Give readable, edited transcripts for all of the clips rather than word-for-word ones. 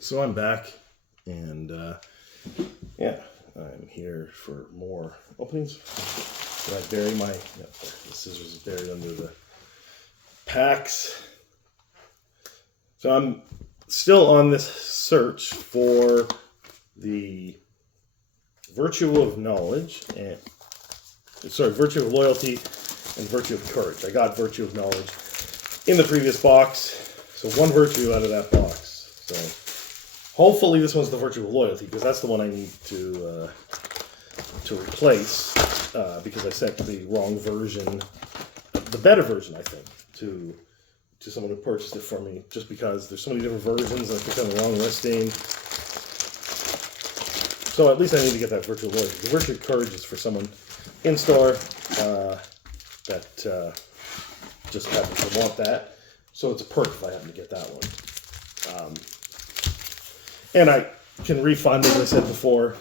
So I'm back, and yeah, I'm here for more openings. Did I bury my... Yeah, the scissors is buried under the packs. So I'm still on this search for the virtue of knowledge, and virtue of loyalty and virtue of courage. I got virtue of knowledge in the previous box, so one virtue out of that box. So hopefully this one's the virtue of loyalty, because that's the one I need to replace, because I sent the wrong version, the better version, I think, to someone who purchased it for me, just because there's so many different versions and I picked on the wrong listing. So at least I need to get that virtue of loyalty. The virtue of courage is for someone in store that just happens to want that. So it's a perk if I happen to get that one. And I can refund, as I said before,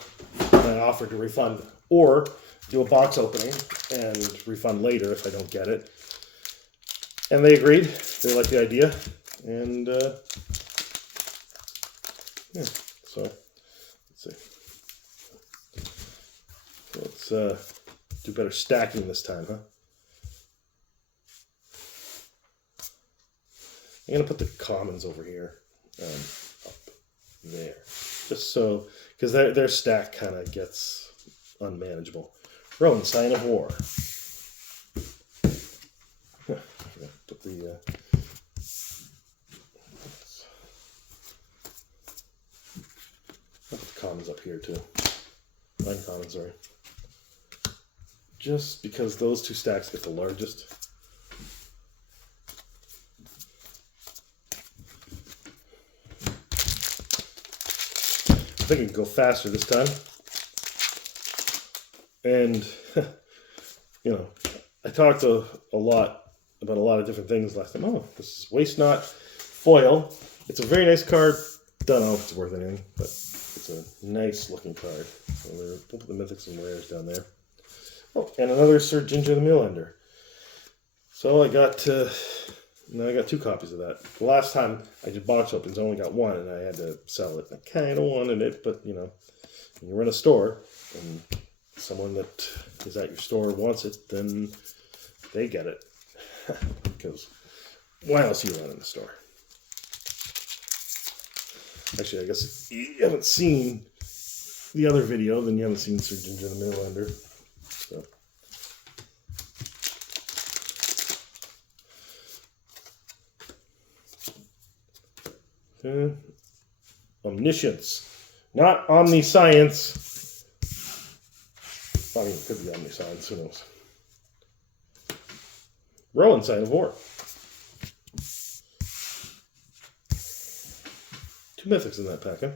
I offered to refund, or do a box opening and refund later if I don't get it. And they agreed. They liked the idea. And yeah, so let's see. So let's do better stacking this time, huh? I'm going to put the commons over here, up there, just so, because their stack kind of gets unmanageable. Rowan, Sign of War. Put the commons up here too. 9 commons, sorry. Just because those two stacks get the largest. I think I can go faster this time. And, you know, I talked a lot about a lot of different things last time. Oh, this is Waste Not foil. It's a very nice card. Don't know if it's worth anything, but it's a nice looking card. So we'll put the mythics and rares down there. Oh, and another Sir Ginger the Millender. So I got 2 copies of that. The last time I did box opens, I only got 1, and I had to sell it. I kind of wanted it, but, you know, when you run a store, and someone that is at your store wants it, then they get it. Because why else are you running the store? Actually, I guess if you haven't seen the other video, then you haven't seen Sir Ginger the Millender. So. Omniscience, not omniscience. I mean, it could be omniscience, who knows. Rowan, Sign of War. 2 mythics in that pack, huh?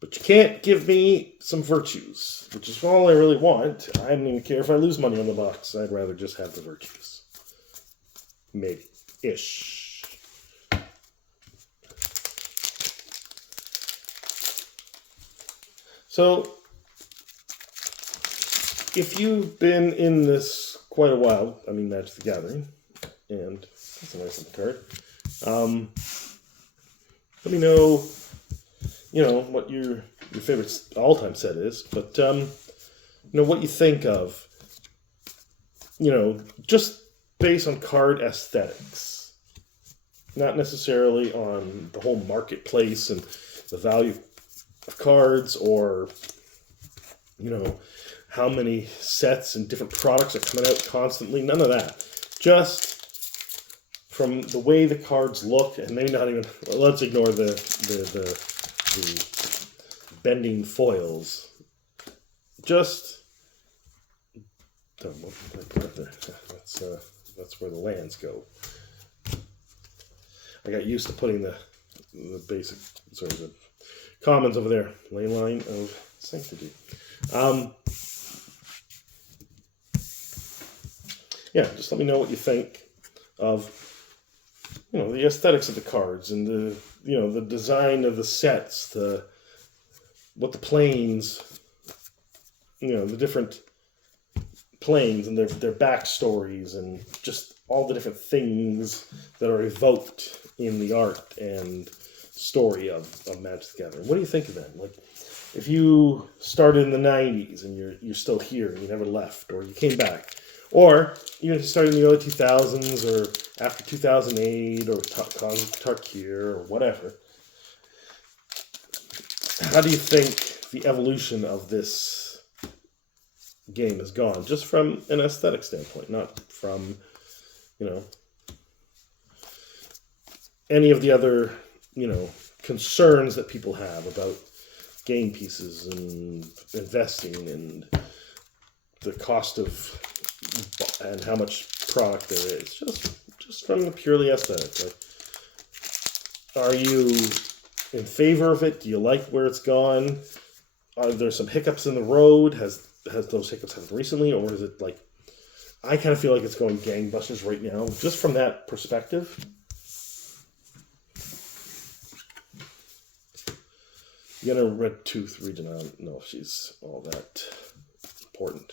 But you can't give me some virtues, which is all I really want. I don't even care if I lose money on the box. I'd rather just have the virtues. Maybe. Ish. So, if you've been in this quite a while, I mean Magic the Gathering, and that's a nice little card, let me know, you know, what your favorite all-time set is, but, you know, what you think of, you know, just based on card aesthetics, not necessarily on the whole marketplace and the value of cards, or, you know, how many sets and different products are coming out constantly. None of that. Just from the way the cards look, and maybe not even. Well, let's ignore the bending foils. Just. That's where the lands go. I got used to putting the basic, the commons over there. Leyline of Sanctity. Yeah, just let me know what you think of, you know, the aesthetics of the cards and the, you know, the design of the sets, what the planes, you know, the different planes and their backstories, and just all the different things that are evoked in the art and story of Magic the Gathering. What do you think of them? Like, if you started in the 90s and you're still here and you never left, or you came back, or even if you started in the early 2000s or after 2008 or Tarkir or whatever, how do you think the evolution of this game has gone? Just from an aesthetic standpoint, not from, any of the other, concerns that people have about game pieces and investing and the cost of and how much product there is. Just from the purely aesthetic. Like, are you in favor of it? Do you like where it's gone? Are there some hiccups in the road? Has those hiccups happened recently, or is it like, I kind of feel like it's going gangbusters right now, just from that perspective? You got a red tooth region. I don't know if she's all that important.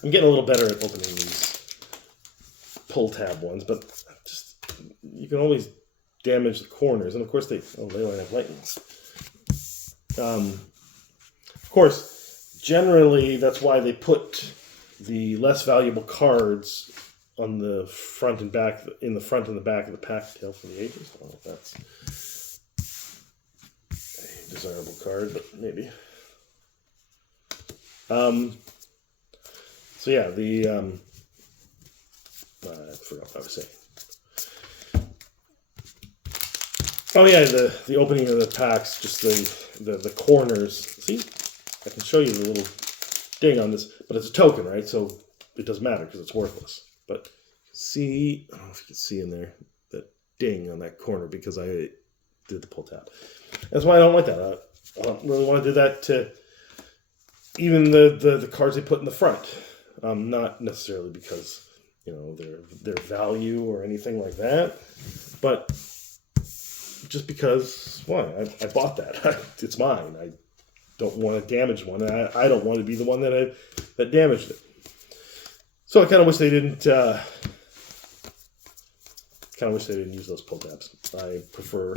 I'm getting a little better at opening these pull tab ones, but you can always damage the corners, and of course they only have lightnings. Of course, generally that's why they put the less valuable cards on the front and back, in the front and the back of the pack Tale from the Ages. I don't know if that's a desirable card, but maybe. So yeah, I forgot what I was saying. Oh yeah, the opening of the packs, just the corners. See, I can show you the little ding on this, but it's a token, right? So it doesn't matter because it's worthless. But see, I don't know if you can see in there that ding on that corner because I did the pull tab. That's why I don't like that. I don't really want to do that to even the cards they put in the front. Not necessarily because their value or anything like that, but just because, why? I bought that. It's mine. I don't want to damage one. I don't want to be the one that damaged it. So I kind of wish they didn't. Use those pull tabs. I prefer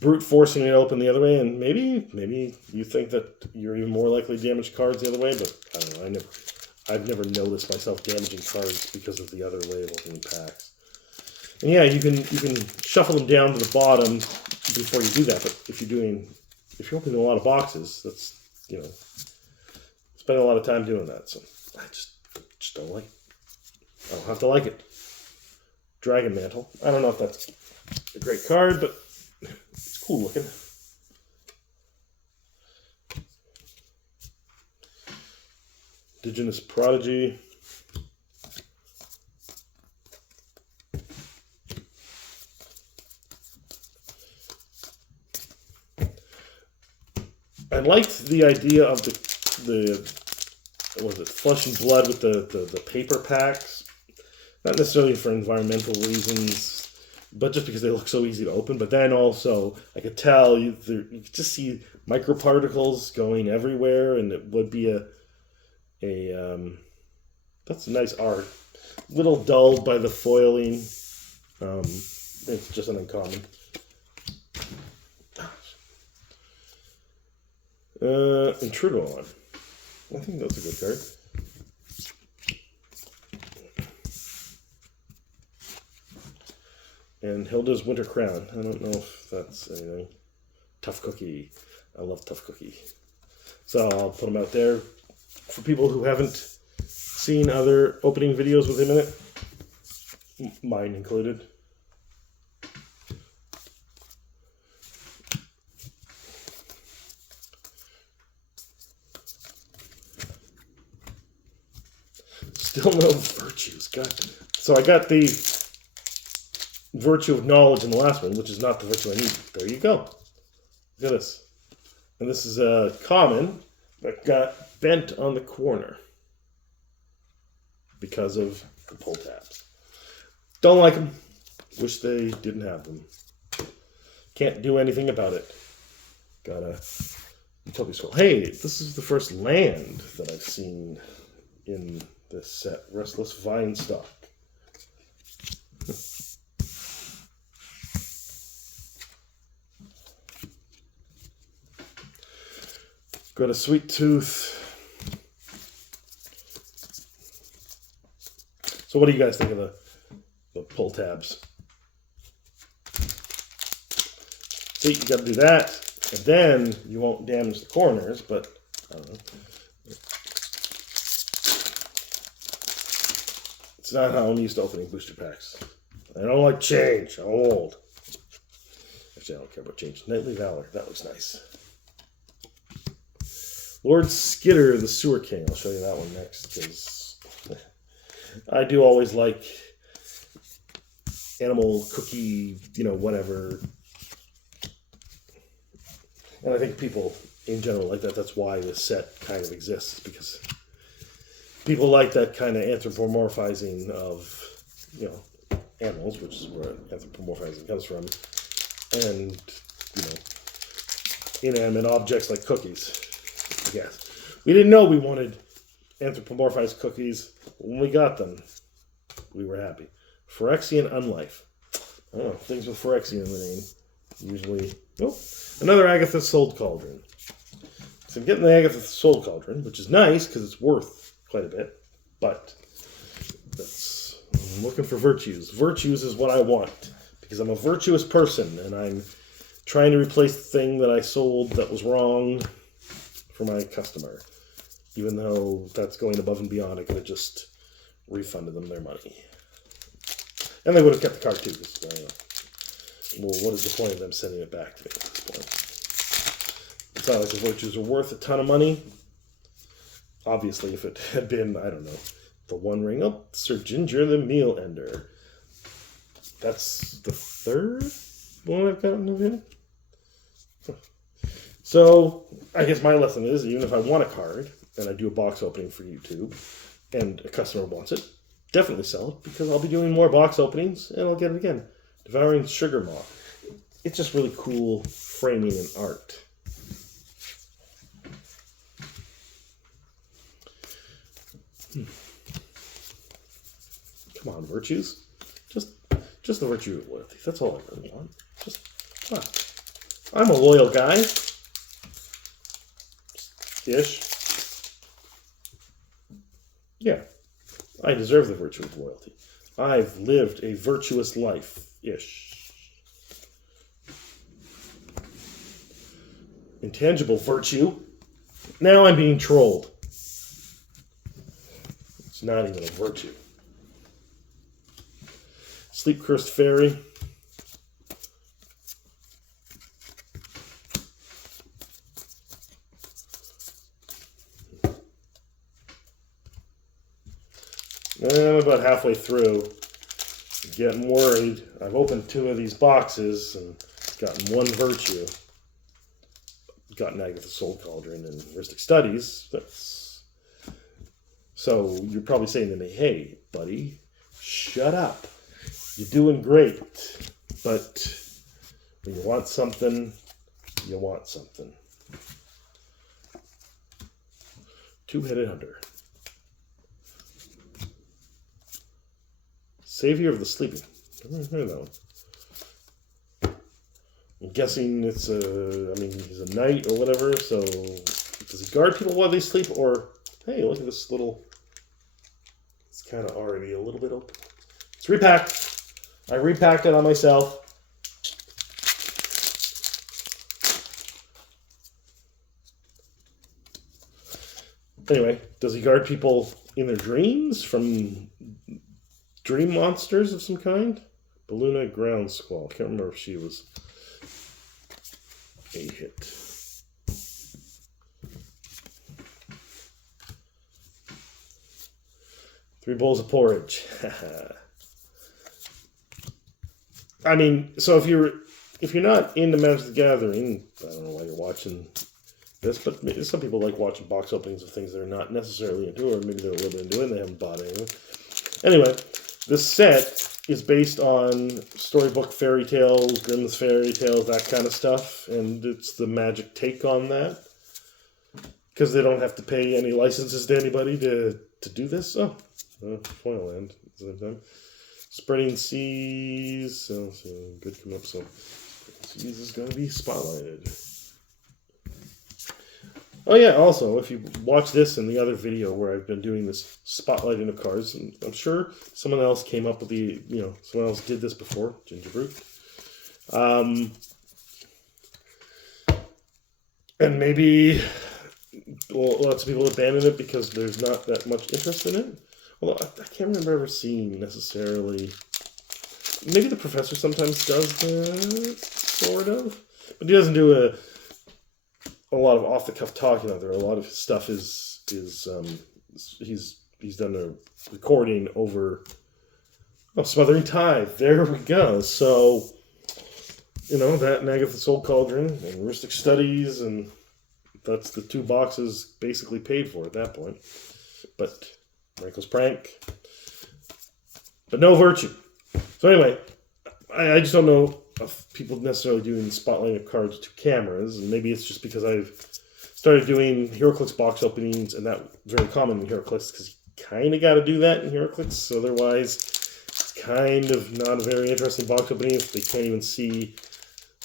brute forcing it open the other way, and maybe you think that you're even more likely to damage cards the other way, but I don't know. I've never noticed myself damaging cards because of the other way of opening packs. And yeah, you can shuffle them down to the bottom before you do that. But if you're opening a lot of boxes, that's spend a lot of time doing that. So I just don't like it. I don't have to like it. Dragon Mantle. I don't know if that's a great card, but it's cool looking. Indigenous Prodigy. I liked the idea of the was it Flesh and Blood with the paper packs. Not necessarily for environmental reasons, but just because they look so easy to open. But then also, I could tell you could just see microparticles going everywhere, and it would be that's nice art. Little dulled by the foiling. It's just an uncommon. Intrudon. I think that's a good card. And Hilda's Winter Crown. I don't know if that's anything. Tough Cookie. I love Tough Cookie. So I'll put them out there for people who haven't seen other opening videos with him in it. Mine included. Still no virtues. God. So I got the Virtue of Knowledge in the last one, which is not the virtue I need. There you go. Look at this. And this is a common that got bent on the corner because of the pull tabs. Don't like them. Wish they didn't have them. Can't do anything about it. Gotta Utopia Scroll. Hey, this is the first land that I've seen in this set. Restless Vine Stock. Got a Sweet Tooth. So what do you guys think of the pull tabs? See, you got to do that, and then you won't damage the corners, but I don't know. It's not how I'm used to opening booster packs. I don't like change. I'm old. Actually, I don't care about change. Nightly Valor. That looks nice. Lord Skitter, the Sewer King. I'll show you that one next, because I do always like animal cookie, whatever. And I think people in general like that. That's why this set kind of exists, because people like that kind of anthropomorphizing of, animals, which is where anthropomorphizing comes from, and, inanimate objects like cookies. Yes. We didn't know we wanted anthropomorphized cookies. When we got them, we were happy. Phyrexian Unlife. I don't know, things with Phyrexian in the name. Usually, another Agatha Soul Cauldron. So I'm getting the Agatha Soul Cauldron, which is nice because it's worth quite a bit. But I'm looking for virtues. Virtues is what I want, because I'm a virtuous person, and I'm trying to replace the thing that I sold that was wrong for my customer. Even though that's going above and beyond, I could have just refunded them their money. And they would have kept the card too. Well, what is the point of them sending it back to me at this point? It's not like the virtues are worth a ton of money. Obviously, if it had been, I don't know, the One Ring. Oh, Sir Ginger the Meal Ender. That's the third one I've gotten of him. So, I guess my lesson is, even if I want a card, and I do a box opening for YouTube, and a customer wants it, definitely sell it, because I'll be doing more box openings, and I'll get it again. Devouring Sugar Maw. It's just really cool framing and art. Come on, virtues. Just the virtue of loyalty. That's all I really want. Come on. I'm a loyal guy. Ish. Yeah. I deserve the virtue of loyalty. I've lived a virtuous life-ish. Intangible virtue. Now I'm being trolled. It's not even a virtue. Sleep Cursed Fairy. I'm about halfway through. Getting worried. I've opened 2 of these boxes and gotten 1 virtue. Gotten Agatha Soul Cauldron and Heuristic Studies. So you're probably saying to me, hey, buddy, shut up. You're doing great. But when you want something, you want something. Two-Headed Hunter. Savior of the Sleeping. I've never heard of that one. I'm guessing it's he's a knight or whatever, so does he guard people while they sleep? Or, hey, look at this little, it's kind of already a little bit open. It's repacked. I repacked it on myself. Anyway, does he guard people in their dreams from dream monsters of some kind? Balluna Ground Squall. Can't remember if she was a hit. Three bowls of porridge. I mean, so if you're not into Magic the Gathering, I don't know why you're watching this, but some people like watching box openings of things they're not necessarily into, or maybe they're a little bit into it and they haven't bought anything. Anyway, this set is based on storybook fairy tales, Grimm's fairy tales, that kind of stuff, and it's the Magic take on that. because they don't have to pay any licenses to anybody to do this. Oh, foil land at the same time. Spreading Seas, so good come up. So Seas is going to be spotlighted. Oh yeah, also, if you watch this and the other video where I've been doing this spotlighting of cards, and I'm sure someone else came up with someone else did this before, Gingerbrute. And maybe lots of people abandon it because there's not that much interest in it. Although I can't remember ever seeing necessarily. Maybe the professor sometimes does that, sort of. But he doesn't do a lot of off-the-cuff talking on there. A lot of his stuff is he's done a recording over Smothering Tithe. There we go. So, that and Agatha's Soul Cauldron and Heuristic Studies, and that's the 2 boxes basically paid for at that point. But Reckless Prank. But no Virtue. So anyway, I just don't know of people necessarily doing spotlighting of cards to cameras, and maybe it's just because I've started doing HeroClix box openings, and that's very common in HeroClix because you kind of got to do that in HeroClix. Otherwise, it's kind of not a very interesting box opening if they can't even see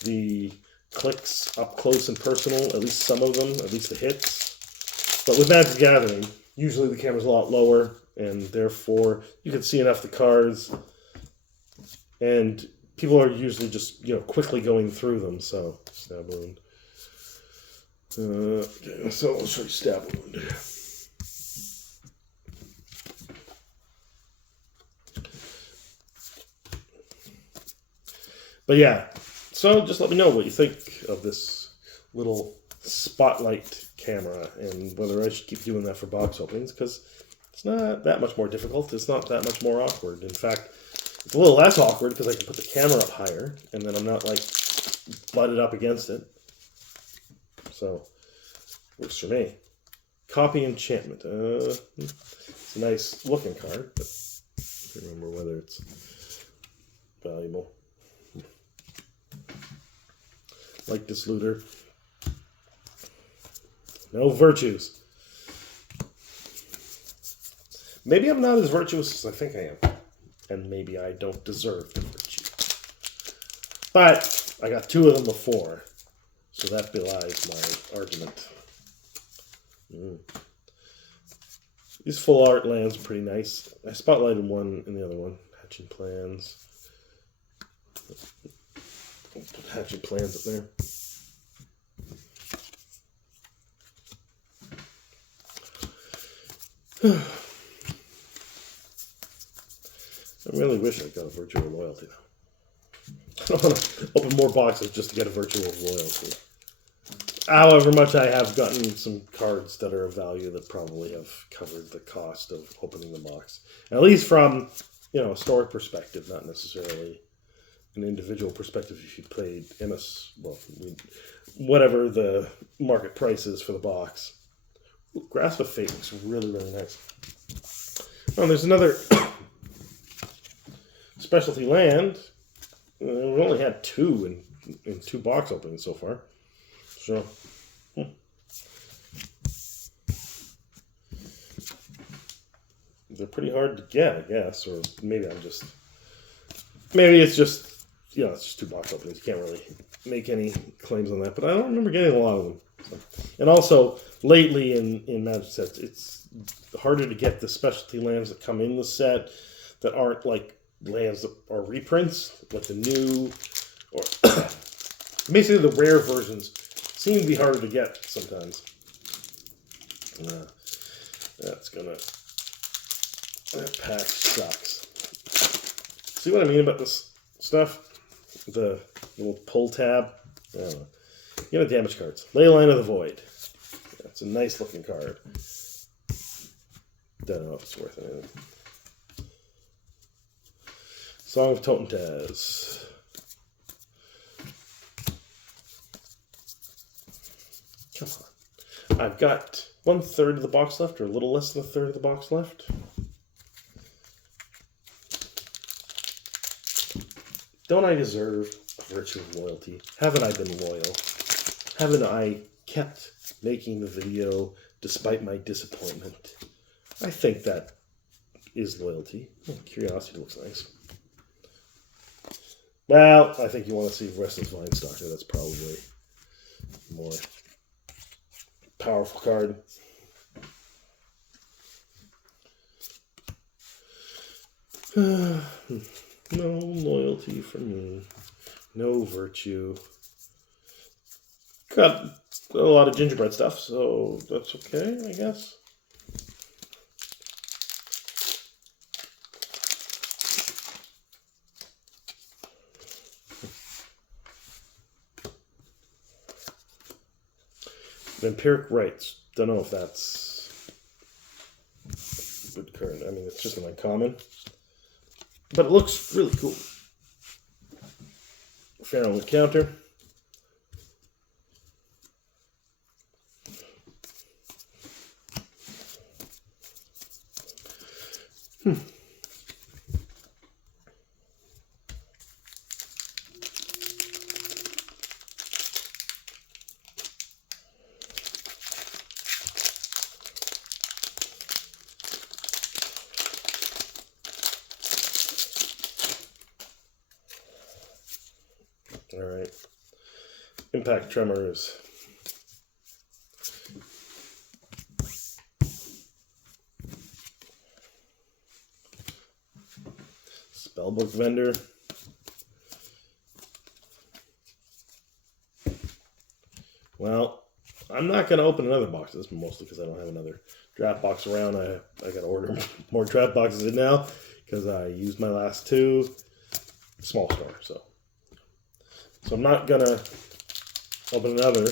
the clicks up close and personal, at least some of them, at least the hits. But with Magic the Gathering, usually the camera's a lot lower, and therefore you can see enough of the cards, and people are usually just, quickly going through them. So, Stab Wound. So I'll show you Stab Wound. But yeah, so just let me know what you think of this little spotlight camera and whether I should keep doing that for box openings, because it's not that much more difficult. It's not that much more awkward. In fact, it's a little less awkward because I can put the camera up higher and then I'm not butted up against it. So, works for me. Copy Enchantment. It's a nice looking card, but I can't remember whether it's valuable. Likeness Looter. No virtues. Maybe I'm not as virtuous as I think I am. And maybe I don't deserve the virtue. But I got 2 of them before. So that belies my argument. These full art lands are pretty nice. I spotlighted one and the other one. Hatching Plans. I'll put Hatching Plans up there. I really wish I got a Virtue of Loyalty now. I don't want to open more boxes just to get a Virtue of Loyalty. However much I have gotten some cards that are of value that probably have covered the cost of opening the box. At least from, a story perspective, not necessarily an individual perspective if you played whatever the market price is for the box. Ooh, Grasp of Fate looks really, really nice. Oh, there's another specialty land. We've only had 2 in 2 box openings so far. So, they're pretty hard to get, I guess. Or maybe it's just, it's just 2 box openings. You can't really make any claims on that. But I don't remember getting a lot of them. So. And also, lately in Magic sets, it's harder to get the specialty lands that come in the set that aren't lands that are reprints, like the new, or basically the rare versions seem to be harder to get sometimes. That pack sucks. See what I mean about this stuff? The little pull tab. I don't know. Damage cards. Leyline of the Void. That's a nice looking card. Don't know if it's worth anything. Song of Totentaz. Come on. I've got 1/3 of the box left, or a little less than 1/3 of the box left. Don't I deserve a Virtue of Loyalty? Haven't I been loyal? Haven't I kept making the video despite my disappointment. I think that is loyalty. Oh, curiosity looks nice. Well, I think you want to see Restless Vinestalker. That's probably a more powerful card. No loyalty for me. No virtue. Got a lot of gingerbread stuff, so that's okay, I guess. Vampiric Rites. Don't know if that's a good card. I mean, it's just an uncommon. But it looks really cool. Feral Encounter. All right. Impact Tremors. Spellbook Vendor. Well, I'm not going to open another box. This mostly because I don't have another draft box around. I got to order more draft boxes in now because I used my last two. Small store, so I'm not going to open another.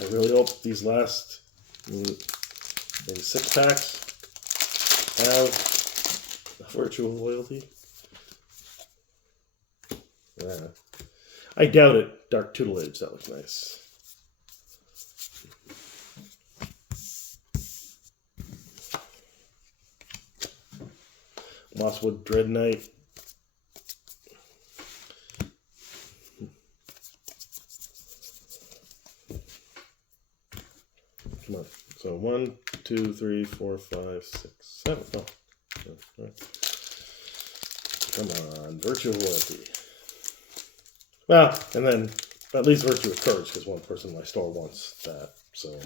I really hope these last maybe 6 packs have a virtual loyalty. Yeah. I doubt it. Dark Tutelage, that looks nice. Mosswood Dread Knight. Come on. So 1, 2, 3, 4, 5, 6, 7. Oh. Come on. Virtual loyalty. Well, and then at least Virtue of Courage, because one person in my store wants that. So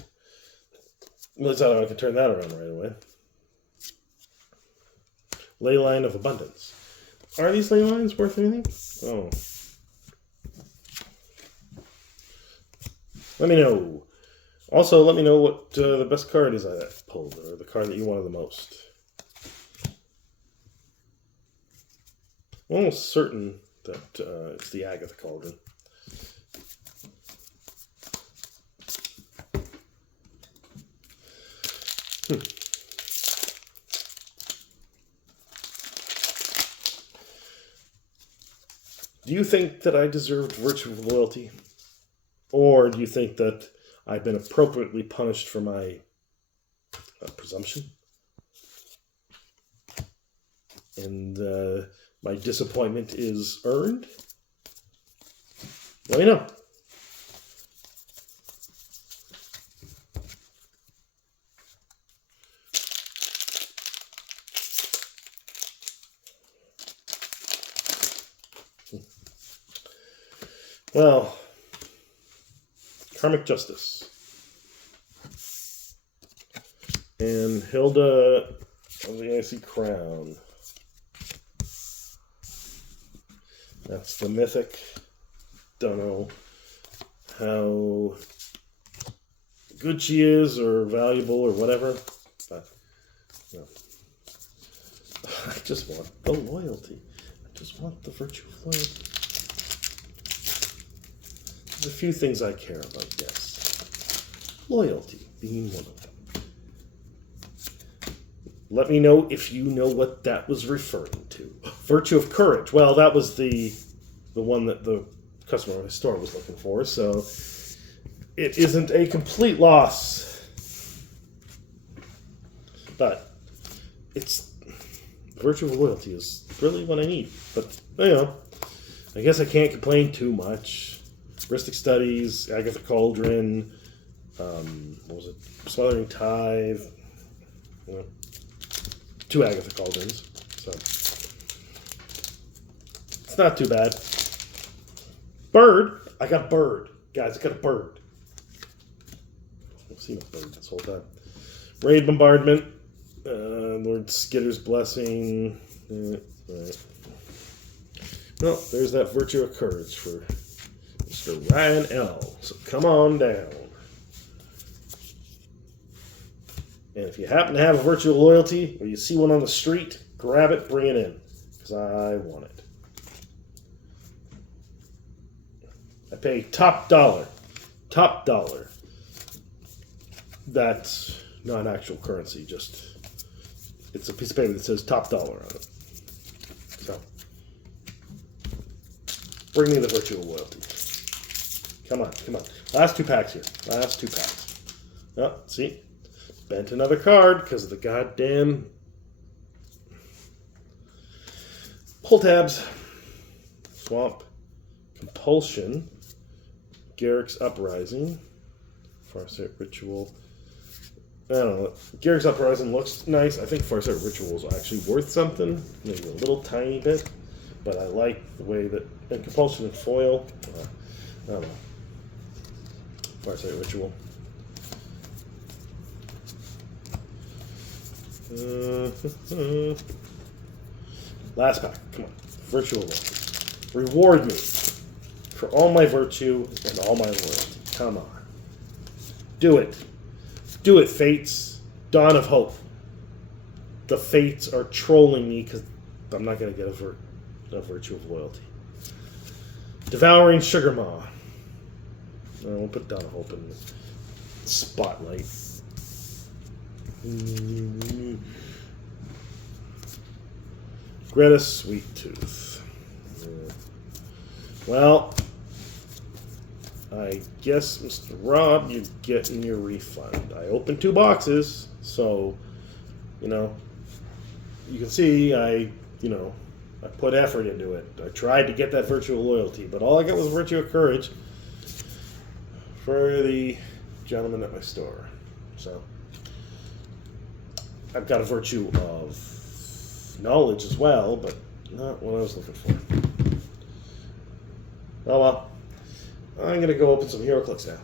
let's see how I can turn that around right away. Leyline of Abundance. Are these ley lines worth anything? Oh. Let me know. Also, let me know what the best card is I pulled, or the card that you wanted the most. I'm almost certain that it's the Agatha Cauldron. Do you think that I deserved virtual loyalty? Or do you think that I've been appropriately punished for my presumption? And my disappointment is earned? Let me know. Well, Karmic Justice. And Hilda of the Icy Crown. That's the mythic. Don't know how good she is or valuable or whatever. But no. I just want the loyalty. I just want the virtue of loyalty. There's a few things I care about, yes. Loyalty being one of them. Let me know if you know what that was referring to. Virtue of Courage. Well, that was the one that the customer in the store was looking for, so it isn't a complete loss. But it's Virtue of Loyalty is really what I need. But, you know, I guess I can't complain too much. Heuristic Studies, Agatha Cauldron, what was it? Smothering Tithe. You know, 2 Agatha Cauldrons. So it's not too bad. Bird. I got bird. Guys, I got a bird. I've seen a bird this whole time. Raid Bombardment. Lord Skitter's Blessing. Right. Well, there's that Virtue of Courage for Mr. Ryan L. So come on down. And if you happen to have a Virtue of Loyalty, or you see one on the street, grab it, bring it in. Because I want it. I pay top dollar. Top dollar. That's not actual currency, just it's a piece of paper that says top dollar on it. So bring me the Virtue of Loyalty. Come on, come on. Last 2 packs here. Last 2 packs. Oh, see? Bent another card because of the goddamn pull tabs. Swamp. Compulsion. Garrick's Uprising. Farsight Ritual. I don't know. Garrick's Uprising looks nice. I think Farsight Ritual is actually worth something. Maybe a little tiny bit. But I like the way that... And Compulsion and Foil. I don't know. Farsight Ritual. Last pack. Come on. Virtue of Loyalty. Reward me for all my virtue and all my loyalty. Come on. Do it. Do it, Fates. Dawn of Hope. The Fates are trolling me because I'm not going to get a Virtue of Loyalty. Devouring Sugar Maw. I won't put Dawn of Hope in the spotlight. Greta Sweet Tooth. Well, I guess, Mr. Rob, you're getting your refund. I opened 2 boxes, so, you know, you can see I put effort into it. I tried to get that Virtue of Loyalty, but all I got was Virtue of Courage for the gentleman at my store. So, I've got a Virtue of Knowledge as well, but not what I was looking for. Oh well. I'm going to go open some HeroClix now.